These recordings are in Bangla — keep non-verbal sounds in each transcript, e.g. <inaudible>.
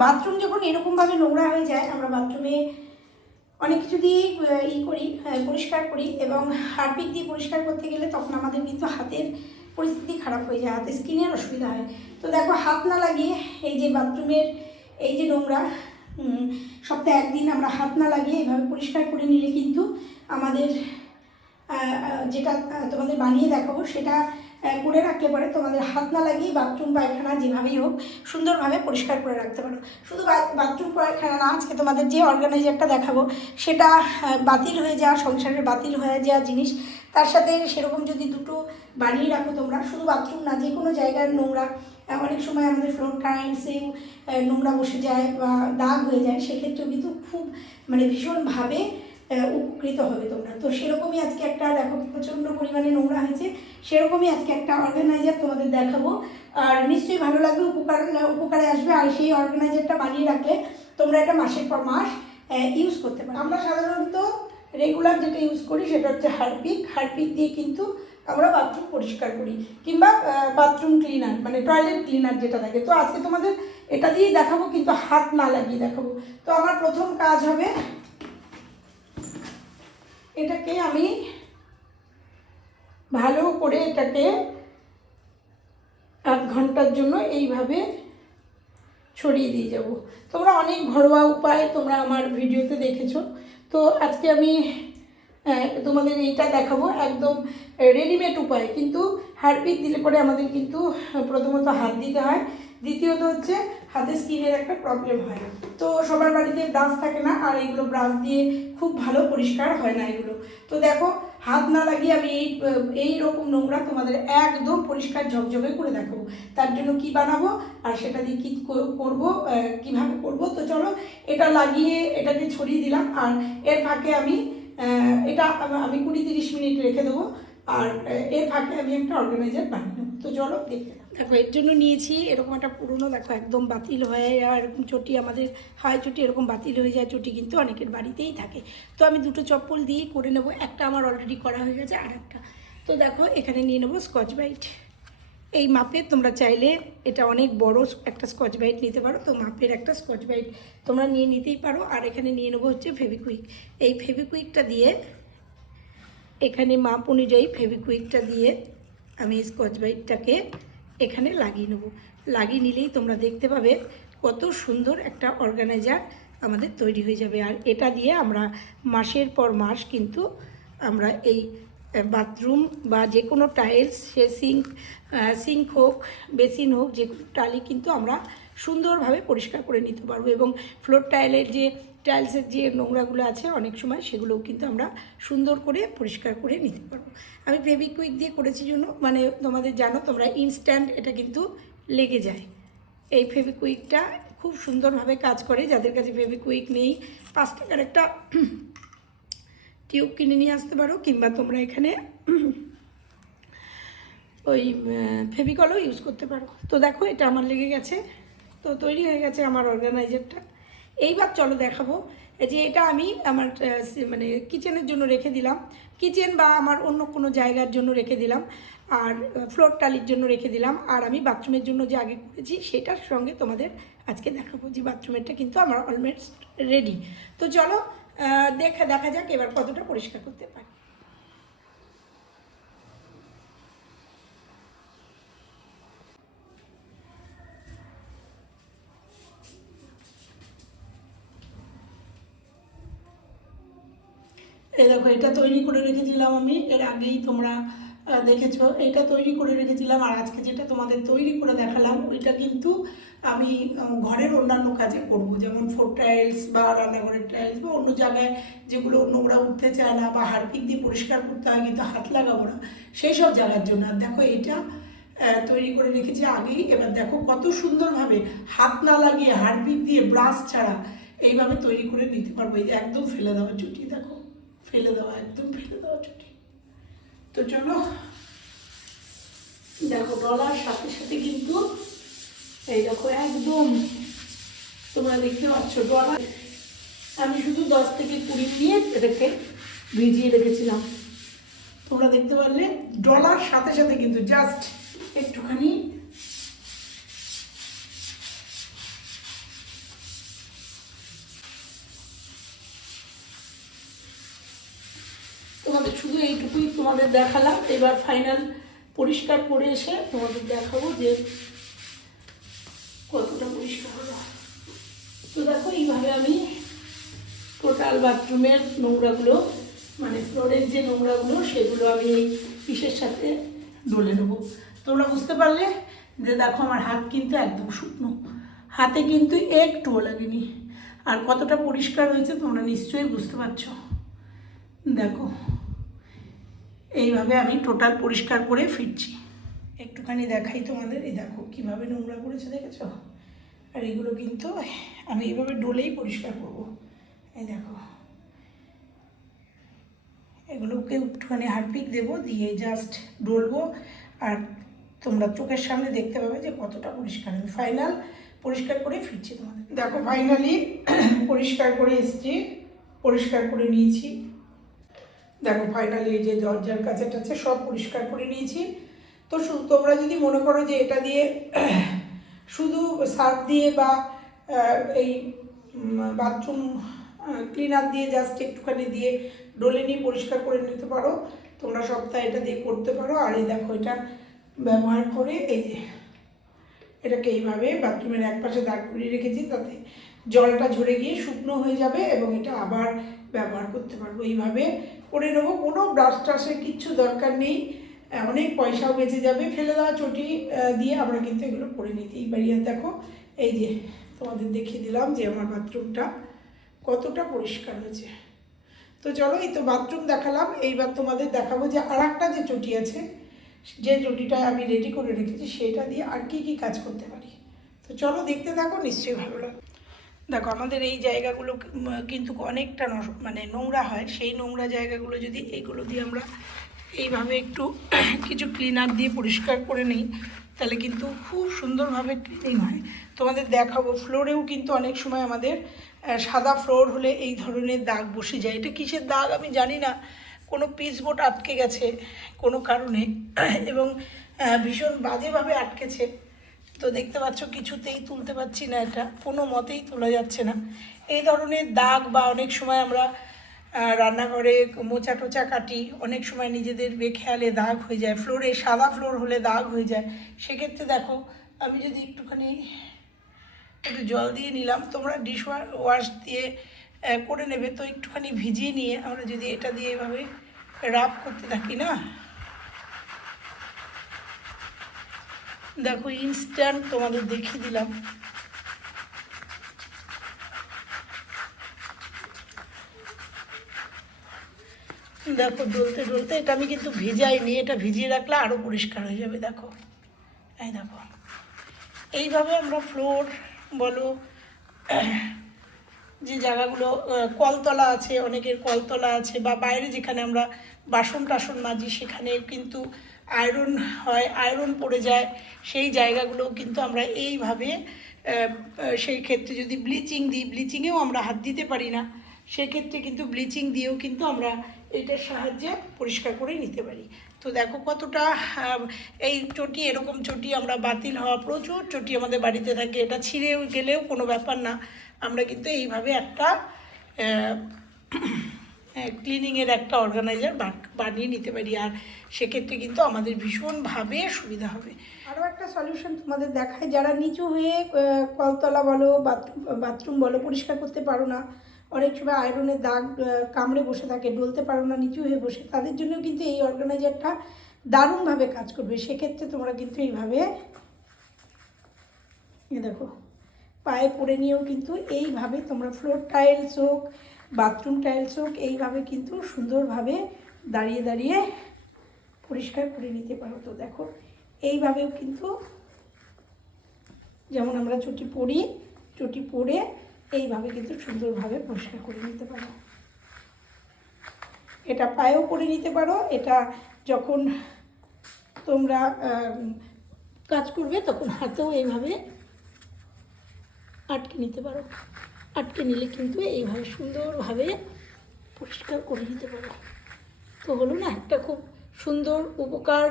বাথরুম যখন এরকমভাবে নোংরা হয়ে যায়, আমরা বাথরুমে অনেক কিছু দিয়ে ই করি পরিষ্কার করি এবং হারপিক দিয়ে পরিষ্কার করতে গেলে তখন আমাদের কিন্তু হাতের পরিস্থিতি খারাপ হয়ে যায়, হাতে স্কিনের অসুবিধা হয়। তো দেখো, হাত না লাগিয়ে এই যে বাথরুমের এই যে নোংরা সপ্তাহে একদিন আমরা হাত না লাগিয়ে এভাবে পরিষ্কার করে নিলে কিন্তু আমাদের যেটা তোমাদের বানিয়ে দেখাবো, সেটা করে রাখলে পরে তোমাদের হাত না লাগিয়ে বাথরুম, পায়খানা যেভাবেই হোক সুন্দরভাবে পরিষ্কার করে রাখতে পারো। শুধু বাথরুম, পায়খানা না, আজকে তোমাদের যে অর্গানাইজারটা দেখাবো, সেটা বাতিল হয়ে যাওয়া, সংসারের বাতিল হয়ে যাওয়া জিনিস। তার সাথে সেরকম যদি দুটো বানিয়ে রাখো তোমরা, শুধু বাথরুম না যে কোনো জায়গার নোংরা অনেক সময় আমাদের ফ্লোর টাইলসেও নোংরা বসে যায় বা দাগ হয়ে যায়, সেক্ষেত্রেও কিন্তু খুব মানে ভীষণভাবে উপকৃত হবে তোমরা। তো সেরকমই আজকে একটা, দেখো প্রচণ্ড পরিমাণে নোংরা হয়েছে। সেরকমই আজকে একটা অর্গানাইজার তোমাদের দেখাবো। আর নিশ্চয়ই ভালো লাগবে, উপকার, উপকারে আসবে। আর সেই অর্গানাইজারটা বানিয়ে রাখলে তোমরা এটা মাসের পর মাস ইউজ করতে পারো। আমরা সাধারণত রেগুলার যেটা ইউজ করি সেটা হচ্ছে হারপিক। হারপিক দিয়ে কিন্তু আমরা বাথরুম পরিষ্কার করি। কিংবা বাথরুম ক্লিনার মানে টয়লেট ক্লিনার যেটা থাকে। তো আজকে তোমাদের এটা দিয়েই দেখাবো, কিন্তু হাত না লাগিয়ে দেখাবো। তো আমার প্রথম কাজ হবে এটাকে আমি ভালো করে এটাকে আধ ঘণ্টার জন্য এইভাবে ছড়িয়ে দিয়ে যাব। তোমরা অনেক ঘরোয়া উপায় তোমরা আমার ভিডিওতে দেখেছ। তো আজকে আমি তোমাদের এইটা দেখাবো একদম রেডিমেড উপায়। কিন্তু হারপিক দিলে পরে আমাদের কিন্তু প্রথমত হাত দিতে হয়। দ্বিতীয়ত হচ্ছে হাতে স্কিনের একটা প্রবলেম হয়। তো সবার বাড়িতে ব্রাশ থাকে না, আর এগুলো ব্রাশ দিয়ে খুব ভালো পরিষ্কার হয় না এগুলো। তো দেখো, হাত না লাগিয়ে আমি এই এই রকম নোংরা তোমাদের একদম পরিষ্কার ঝকঝকে করে দেখাবো। তার জন্য কি বানাবো? আর সেটা দিয়ে কী করব? কীভাবে করব? তো চলো, এটা লাগিয়ে এটাকে ছড়িয়ে দিলাম, আর এর ফাঁকে আমি এটা আমি কুড়ি তিরিশ মিনিট রেখে দেবো, আর এর ফাঁকে আমি একটা অর্গানাইজার বানিয়ে তো চলো, দেখতে। দেখো, এর জন্য নিয়েছি, এরকম একটা পুরনো, দেখো, একদম বাতিল হয়ে আর এরকম চটি, আমাদের হয় চটি এরকম বাতিল হয়ে যায়, চটি কিন্তু অনেকের বাড়িতেই থাকে। তো আমি দুটো চপ্পল দিয়েই করে নেব, একটা আমার অলরেডি করা হয়ে গেছে আর একটা। তো দেখো, এখানে নিয়ে নেব স্কচ বাইট এই মাপের তোমরা চাইলে এটা অনেক বড় একটা স্কচ বাইট নিতে পারো, তো মাপের একটা স্কচ বাইট তোমরা নিয়ে নিতেই পারো। আর এখানে নিয়ে নেব হচ্ছে ফেভিকুইক এই ফেভিকুইকটা দিয়ে এখানে মাপ অনুযায়ী ফেভিকুইকটা দিয়ে আমি স্কচ বাইটটাকে এখানে লাগিয়ে নেব। লাগিয়ে নিলেই তোমরা দেখতে পাবে কত সুন্দর একটা অর্গানাইজার আমাদের তৈরি হয়ে যাবে। আর এটা দিয়ে আমরা মাসের পর মাস কিন্তু আমরা এই বাথরুম বা যে কোনো টাইলস সে সিঙ্ক সিঙ্ক হোক বেসিন হোক, যে কোনো টালি কিন্তু আমরা সুন্দরভাবে পরিষ্কার করে নিতে পারব। এবং ফ্লোর টাইলের যে টাইলসের যে নোংরাগুলো আছে অনেক সময় সেগুলোও কিন্তু আমরা সুন্দর করে পরিষ্কার করে নিতে পারব। আমি ফেভিকুইক দিয়ে করেছি জন্য মানে তোমাদের জানো তোমরা ইনস্ট্যান্ট এটা কিন্তু লেগে যায়। এই ফেভিকুইকটা খুব সুন্দরভাবে কাজ করে, যাদের কাছে ফেভিকুইক নেই, পাঁচ টাকার একটা টিউব কিনে নিয়ে আসতে পারো, কিংবা তোমরা এখানে ওই ফেভিকলও ইউজ করতে পারো। তো দেখো এটা আমার লেগে গেছে। তো তৈরি হয়ে গেছে আমার অর্গানাইজারটা এইবার চলো দেখাবো। যে এটা আমি আমার মানে কিচেনের জন্য রেখে দিলাম। কিচেন বা আমার অন্য কোনো জায়গার জন্য রেখে দিলাম। আর ফ্লোর টালির জন্য রেখে দিলাম। আর আমি বাথরুমের জন্য যে আগে করেছি সেটার সঙ্গে তোমাদের আজকে দেখাবো যে বাথরুমেরটা কিন্তু আমার অলমোস্ট রেডি তো চলো দেখা দেখা যাক এবার কতটা পরিষ্কার করতে পারি। এই দেখো, এটা তৈরি করে রেখেছিলাম আমি, এর আগেই তোমরা দেখেছ। এটা তৈরি করে রেখেছিলাম, আর আজকে যেটা তোমাদের তৈরি করে দেখালাম, ওইটা কিন্তু আমি ঘরের অন্যান্য কাজে করব। যেমন ফোর টাইলস বা রান্নাঘরের টাইলস বা অন্য জায়গায় যেগুলো নোংরা উঠতে চায় না বা হারপিক দিয়ে পরিষ্কার করতে হয়, কিন্তু হাত লাগাবো না, সেই সব জায়গার জন্য। আর দেখো, এটা তৈরি করে রেখেছি আগেই। এবার দেখো, কত সুন্দরভাবে হাত না লাগিয়ে হারপিক দিয়ে ব্রাশ ছাড়া এইভাবে তৈরি করে নিতে পারব। এই যে একদম ফেলে দেওয়া চুটি, দেখো। ফেলে দেওয়া একদম ফেলে দেওয়া চুটি। তো চলো, দেখো ডলার সাথে সাথে কিন্তু এই দেখো একদম তোমরা দেখতে পাচ্ছ ডলার আমি শুধু দশ থেকে কুড়ি মিনিট এটাকে ভিজিয়ে রেখেছিলাম। তোমরা দেখতে পারলে, ডলার সাথে সাথে কিন্তু জাস্ট একটুখানি তোমাদের দেখালাম। এবার ফাইনাল পরিষ্কার করে এসে তোমাদের দেখাবো যে কতটা পরিষ্কার হলো। তো দেখো, এইভাবে আমি টোটাল বাথরুমের নোংরাগুলো মানে ফ্লোরের যে নোংরাগুলো, সেগুলো আমি পিসের সাথে ডলে নেব। তোমরা বুঝতে পারলে যে দেখো, আমার হাত কিন্তু একদম শুকনো। হাতে কিন্তু একটুও লাগেনি। আর কতটা পরিষ্কার হয়েছে তোমরা নিশ্চয়ই বুঝতে পারছ। দেখো এইভাবে আমি টোটাল পরিষ্কার করে ফিরছি। একটুখানি দেখাই তোমাদের। এই দেখো, কীভাবে নোংরা করেছে দেখেছ? আর এগুলো কিন্তু আমি এইভাবে ডলেই পরিষ্কার করব। এই দেখো। এগুলোকে একটুখানি হারপিক দেবো, দিয়ে জাস্ট ডলবো। আর তোমরা চোখের সামনে দেখতে পাবে যে কতটা পরিষ্কার। আমি ফাইনাল পরিষ্কার করে ফিরছি তোমাদের। দেখো ফাইনালি পরিষ্কার করে এসছি। পরিষ্কার করে নিয়েছি। দেখো ফাইনালি এই যে দরজার কাছে টাছে সব পরিষ্কার করে নিয়েছি। তো তোমরা যদি মনে করো যে এটা দিয়ে <clears throat> শুধু সার্ফ দিয়ে বা এই বাথরুম ক্লিনার দিয়ে জাস্ট একটুখানি দিয়ে ডলে নিয়ে পরিষ্কার করে নিতে পারো। তোমরা সপ্তাহে এটা দিয়ে করতে পারো। আর এই দেখো, এটা ব্যবহার করে এই যে এটাকে এইভাবে বাথরুমের এক পাশে দাঁড় করিয়ে রেখেছি তাতে জলটা ঝরে গিয়ে শুকনো হয়ে যাবে এবং এটা আবার ব্যবহার করতে পারব। এইভাবে করে নেব। কোনো ব্রাশ ট্রাশের কিচ্ছু দরকার নেই। অনেক পয়সাও বেঁচে যাবে। ফেলে দেওয়া চটি দিয়ে আমরা কিন্তু এগুলো করে নিতেই পারি। আর দেখো, এই যে তোমাদের দেখিয়ে দিলাম যে আমার বাথরুমটা কতটা পরিষ্কার হয়েছে। তো চলো, এই তো বাথরুম দেখালাম। এইবার তোমাদের দেখাবো যে আর যে চটি আছে, যে চটিটা আমি রেডি করে রেখেছি, সেটা দিয়ে আর কি কি কাজ করতে পারি। তো চলো, দেখতে থাকো, নিশ্চয়ই ভালো লাগবে। দেখো, আমাদের এই জায়গাগুলো কিন্তু অনেকটা মানে নোংরা হয়। সেই নোংরা জায়গাগুলো যদি এইগুলো দিয়ে আমরা এইভাবে একটু <clears throat> কিছু ক্লিনার দিয়ে পরিষ্কার করে নিই, তাহলে কিন্তু খুব সুন্দরভাবে ক্লিনিং হয়। তোমাদের দেখাবো ফ্লোরেও কিন্তু অনেক সময় আমাদের সাদা ফ্লোর হলে এই ধরনের দাগ বসে যায়। এটা কিসের দাগ আমি জানি না। কোনো পিসবোর্ড আটকে গেছে কোনো কারণে <clears throat> এবং ভীষণ বাজেভাবে আটকেছে। তো দেখতে পাচ্ছ, কিছুতেই তুলতে পারছি না এটা। কোনো মতেই তোলা যাচ্ছে না। এই ধরনের দাগ বা অনেক সময় আমরা রান্নাঘরে মোচা টোচা কাটি, অনেক সময় নিজেদের বেখেয়ালে দাগ হয়ে যায়। ফ্লোরে সাদা ফ্লোর হলে দাগ হয়ে যায়। সেক্ষেত্রে দেখো, আমি যদি একটুখানি একটু জল দিয়ে নিলাম, তোমরা ডিশ ওয়াশ দিয়ে করে নেবে। তো একটুখানি ভিজিয়ে নিয়ে আমরা যদি এটা দিয়ে এভাবে রাব করতে থাকি না দেখো ইনস্ট্যান্ট তোমাদের দেখিয়ে দিলাম। দেখো ডলতে ডলতে এটা আমি কিন্তু ভিজাইনি, এটা ভিজিয়ে রাখলে আরও পরিষ্কার হয়ে যাবে, দেখো। এই দেখো। এইভাবে আমরা ফ্লোর বলো, যে জায়গাগুলো কলতলা আছে, অনেকের কলতলা আছে, বা বাইরে যেখানে আমরা বাসন টাসন মাজি, সেখানে কিন্তু আয়রন হয়, আয়রন পড়ে যায়, সেই জায়গাগুলো কিন্তু আমরা এইভাবে সেই ক্ষেত্রে যদি ব্লিচিং দিই, ব্লিচিংয়েও আমরা হাত দিতে পারি না, সেক্ষেত্রে কিন্তু ব্লিচিং দিয়েও কিন্তু আমরা এটার সাহায্যে পরিষ্কার করে নিতে পারি। তো দেখো কতটা এই চটি এরকম চটি আমরা বাতিল হওয়া প্রচুর চটি আমাদের বাড়িতে থাকে, এটা ছিঁড়ে গেলেও কোনো ব্যাপার না। আমরা কিন্তু এইভাবে একটা ক্লিনিংয়ের একটা অর্গানাইজার বানিয়ে নিতে পারি। আর সেক্ষেত্রে কিন্তু আমাদের ভীষণভাবে সুবিধা হবে। আরও একটা সলিউশন তোমাদের দেখায় যারা নিচু হয়ে কলতলা বলো, বাথরুম বাথরুম বলো, পরিষ্কার করতে পারো না, অনেক সময় আয়রনের দাগ কামড়ে বসে থাকে, ডলতে পারো না, নিচু হয়ে বসে, তাদের জন্য কিন্তু এই অর্গানাইজারটা দারুণভাবে কাজ করবে। সেক্ষেত্রে তোমরা কিন্তু এইভাবে দেখো, পায়ে পড়ে নিয়েও কিন্তু এইভাবে তোমরা ফ্লোর টাইলস হোক বাথরুম টাইলস হোক, এইভাবে কিন্তু সুন্দরভাবে দাঁড়িয়ে দাঁড়িয়ে পরিষ্কার করে নিতে পারো। তো দেখো, এইভাবেও কিন্তু যেমন আমরা চটি পরি, চটি পরে এইভাবে কিন্তু সুন্দরভাবে পরিষ্কার করে নিতে পারো। এটা পায়েও করে নিতে পারো, এটা যখন তোমরা কাজ করবে তখন হাতেও এইভাবে আটকে নিতে পারো। আটকে নিলে কিন্তু এইভাবে সুন্দরভাবে পরিষ্কার করে নিতে পারো। তো হলো না, একটা খুব সুন্দর উপকার,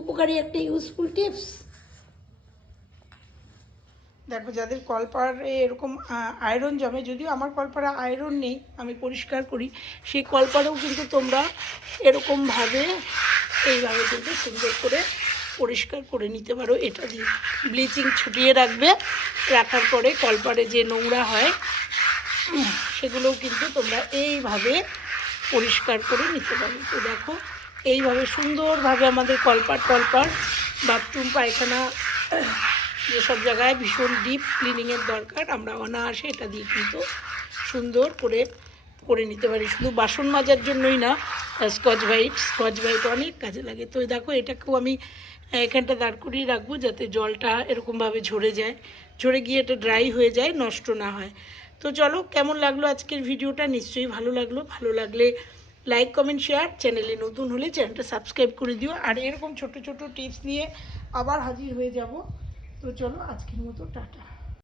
উপকারী একটা ইউজফুল টিপস দেখো, যাদের কলপারে এরকম আয়রন জমে, যদিও আমার কলপারে আয়রন নেই, আমি পরিষ্কার করি, সেই কলপারেও কিন্তু তোমরা এরকমভাবে এইভাবে কিন্তু সুন্দর করে পরিষ্কার করে নিতে পারো। এটা দিয়ে ব্লিচিং ছুটিয়ে রাখবে। রাখার পরে কলপারে যে নোংরা হয়, সেগুলোও কিন্তু তোমরা এইভাবে পরিষ্কার করে নিতে পারো। তো দেখো, এইভাবে সুন্দরভাবে আমাদের কলপার টলপার বাথরুম, পায়খানা, যেসব জায়গায় ভীষণ ডিপ ক্লিনিংয়ের দরকার, আমরা অনায়াসে এটা দিয়ে কিন্তু সুন্দর করে করে নিতে পারি। শুধু বাসন মাজার জন্যই না স্কচ ব্রাইট স্কচ ব্রাইট অনেক কাজে লাগে। তো দেখো, এটাকেও আমি এখানটা দাঁড় করিয়ে রাখব যাতে জলটা এরকমভাবে ঝরে যায়। ঝরে গিয়ে এটা ড্রাই হয়ে যায়, নষ্ট না হয়। তো চলো, কেমন লাগল আজকের ভিডিওটা? নিশ্চয়ই ভালো লাগল। ভালো লাগলে লাইক কমেন্ট শেয়ার চ্যানেলে নতুন হলে চ্যানেলটা সাবস্ক্রাইব করে দিও। আর এরকম ছোট ছোট টিপস নিয়ে আবার হাজির হয়ে যাব। তো চলো, আজকের মতো, টাটা।